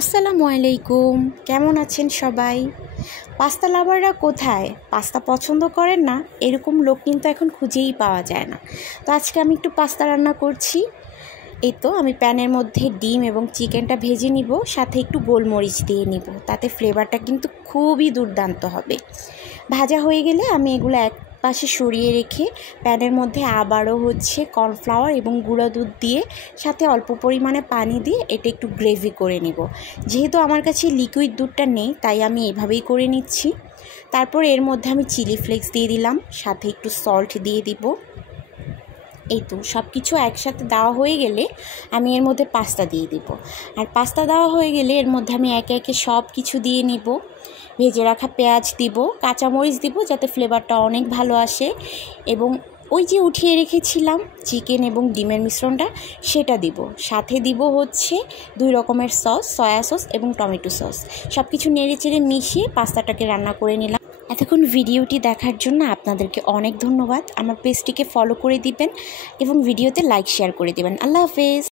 আসসালামু আলাইকুম, কেমন আছেন সবাই? পাস্তা লাভাররা কোথায়? পাস্তা পছন্দ করেন না এরকম লোক কিন্তু এখন খুঁজেই পাওয়া যায় না। তো আজকে আমি একটু পাস্তা রান্না করছি। এই তো আমি প্যানের মধ্যে ডিম এবং চিকেনটা ভেজে নিব, সাথে একটু গোলমরিচ দিয়ে নিব, তাতে ফ্লেভারটা কিন্তু খুবই দুর্দান্ত হবে। ভাজা হয়ে গেলে আমি এগুলো এক পাশে সরিয়ে রেখে প্যানের মধ্যে আবারও কর্নফ্লাওয়ার এবং গুঁড়া দুধ দিয়ে সাথে অল্প পরিমাণে পানি দিয়ে এটা একটু গ্রেভি করে নেব। যেহেতু আমার কাছে লিকুইড দুধটা নেই তাই আমি এভাবেই করে নিচ্ছি। তারপর এর মধ্যে আমি চিলি ফ্লেক্স দিয়ে দিলাম, সাথে একটু সল্ট দিয়ে দিব। এই তো সব কিছু একসাথে দেওয়া হয়ে গেলে আমি এর মধ্যে পাস্তা দিয়ে দিব। আর পাস্তা দেওয়া হয়ে গেলে এর মধ্যে আমি একে একে সব কিছু দিয়ে নিব। ভেজে রাখা পেঁয়াজ দিব, কাঁচামরিচ দিব যাতে ফ্লেভারটা অনেক ভালো আসে, এবং ওই যে উঠিয়ে রেখেছিলাম চিকেন এবং ডিমের মিশ্রণটা সেটা দিব। সাথে দিব 2 রকমের সস, সয়া সস এবং টমেটো সস। সব কিছু নেড়ে চেড়ে মিশিয়ে পাস্তাটাকে রান্না করে নিলাম। এতক্ষণ ভিডিওটি দেখার জন্য আপনাদেরকে অনেক ধন্যবাদ। আমার পেজটিকে ফলো করে দিবেন এবং ভিডিওতে লাইক শেয়ার করে দিবেন। আল্লাহ হাফেজ।